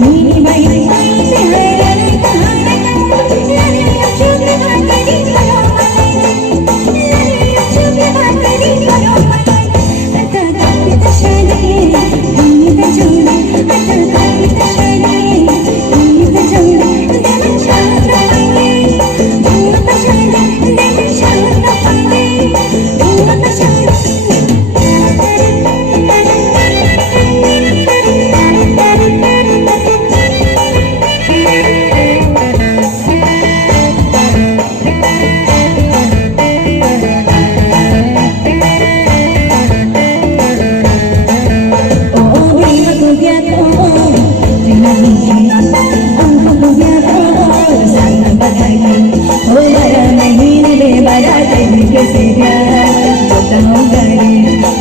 मेरी बाई से हरे कहानी लड़ियों चुप बात करी करो लड़ियों चुप बात करी करो आता कापित शाले गीत जोड़े आता कापित शाले गीत जोड़े देवन शांत पांगे भूत शाले देवन शांत पांगे भूत शाले कैसे प्यार बताऊं गरे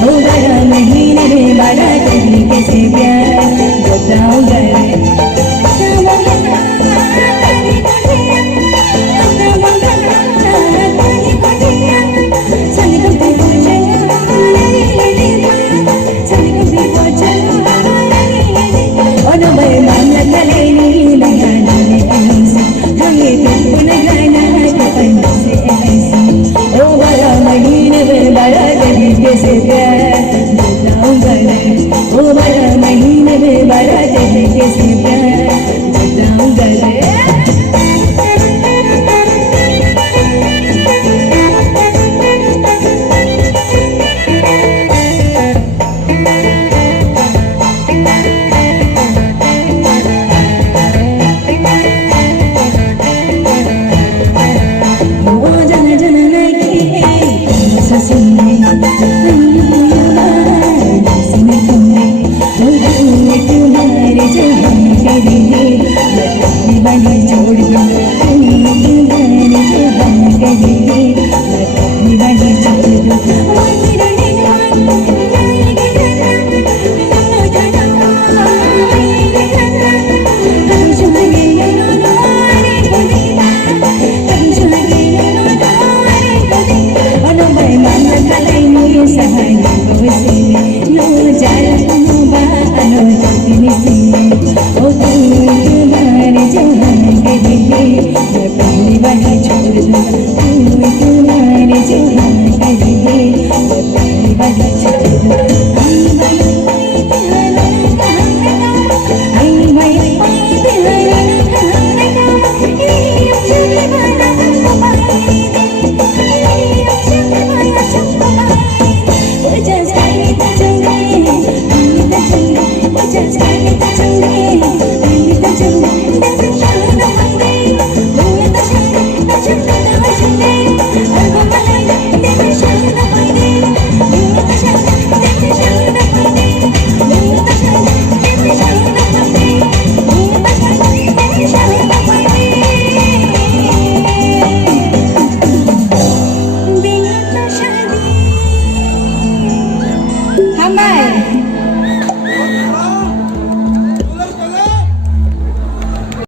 हो बड़ा महीने में बड़ा कैसे प्यार बताऊं गरे